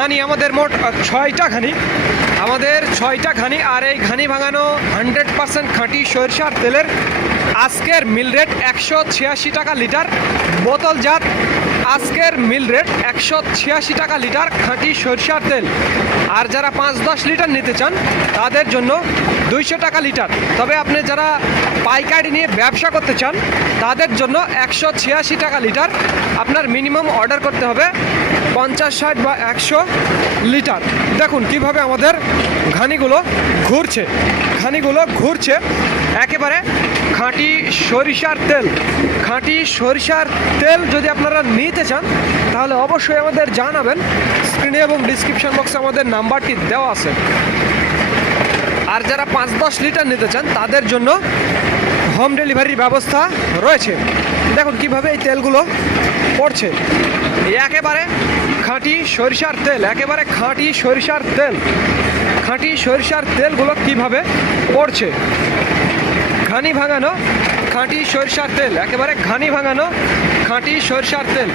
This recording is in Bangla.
ঘানি আমাদের মোট ছয়টা ঘানি। আমাদের ছয়টা ঘানি, আর এই ঘানি ভাঙানো হান্ড্রেড পার্সেন্ট খাঁটি সরিষার তেলের আজকের মিল রেট একশো ছিয়াশি টাকা লিটার। বোতলজাত আজকের মিল রেট একশো ছিয়াশি টাকা লিটার খাঁটি সরিষার তেল। আর যারা পাঁচ দশ লিটার নিতে চান, তাদের জন্য দুইশো টাকা লিটার। তবে আপনি যারা পাইকারি নিয়ে ব্যবসা করতে চান, তাদের জন্য একশো ছিয়াশি টাকা লিটার আপনার মিনিমাম অর্ডার করতে হবে। পঞ্চাশ ষাট বা একশো লিটার। দেখুন কীভাবে আমাদের ঘানিগুলো ঘুরছে। ঘানিগুলো ঘুরছে। একেবারে খাঁটি সরিষার তেল। খাঁটি সরিষার তেল যদি আপনারা নিতে চান, তাহলে অবশ্যই আমাদের জানাবেন। স্ক্রিনে এবং ডিসক্রিপশন বক্সে আমাদের নাম্বারটি দেওয়া আছে। আর যারা পাঁচ দশ লিটার নিতে চান, তাদের জন্য হোম ডেলিভারির ব্যবস্থা রয়েছে। দেখুন কীভাবে এই তেলগুলো পড়ছে। একেবারে খাঁটি সরিষার তেল, একেবারে খাঁটি সরিষার তেল। খাঁটি সরিষার তেলগুলো কীভাবে পড়ছে? ঘানি ভাঙানো, খাঁটি সরিষার তেল, একেবারে ঘানি ভাঙানো, খাঁটি সরিষার তেল।